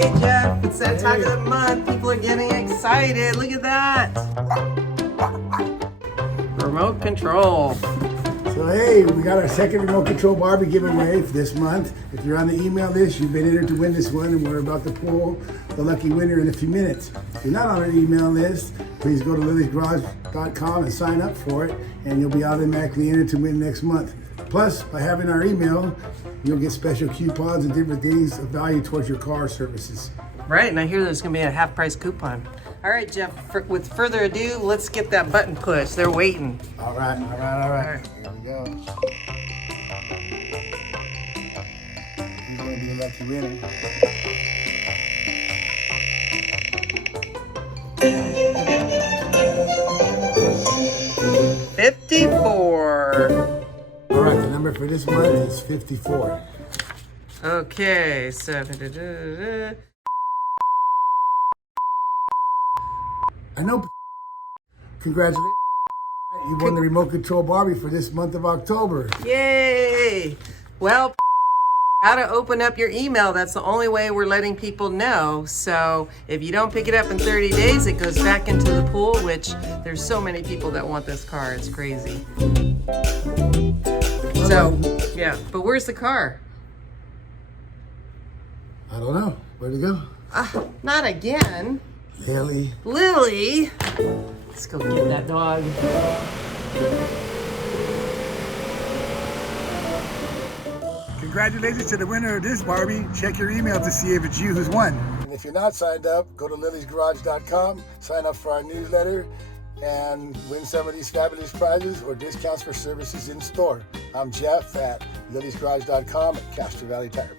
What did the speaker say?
Hey Jeff, it's that time of the month. People are getting excited. Look at that. Remote control. So hey, we got our second remote control Barbie giveaway for this month. If you're on the email list, you've been entered to win this one, and we're about to pull the lucky winner in a few minutes. If you're not on our email list, please go to lillysgarage.com and sign up for it, and you'll be automatically entered to win next month. Plus, by having our email, you'll get special coupons and different things of value towards your car services. Right, and I hear there's going to be a half-price coupon. All right, Jeff, with further ado, let's get that button pushed. They're waiting. All right. Here we go. Who's going to be the lucky winner? $54. All right, the number for this month is 54. Okay, so... I know. Congratulations. You won the remote control Barbie for this month of October. Yay! Well, gotta open up your email. That's the only way we're letting people know. So if you don't pick it up in 30 days, it goes back into the pool, which there's so many people that want this car. It's crazy. So, yeah. But where's the car? I don't know. Where'd it go? Not again. Lilly. Lily! Let's go get that dog. Congratulations to the winner of this Barbie. Check your email to see if it's you who's won. And if you're not signed up, go to lillysgarage.com, sign up for our newsletter, and win some of these fabulous prizes or discounts for services in store. I'm Jeff at lillysgarage.com at Castro Valley Tire.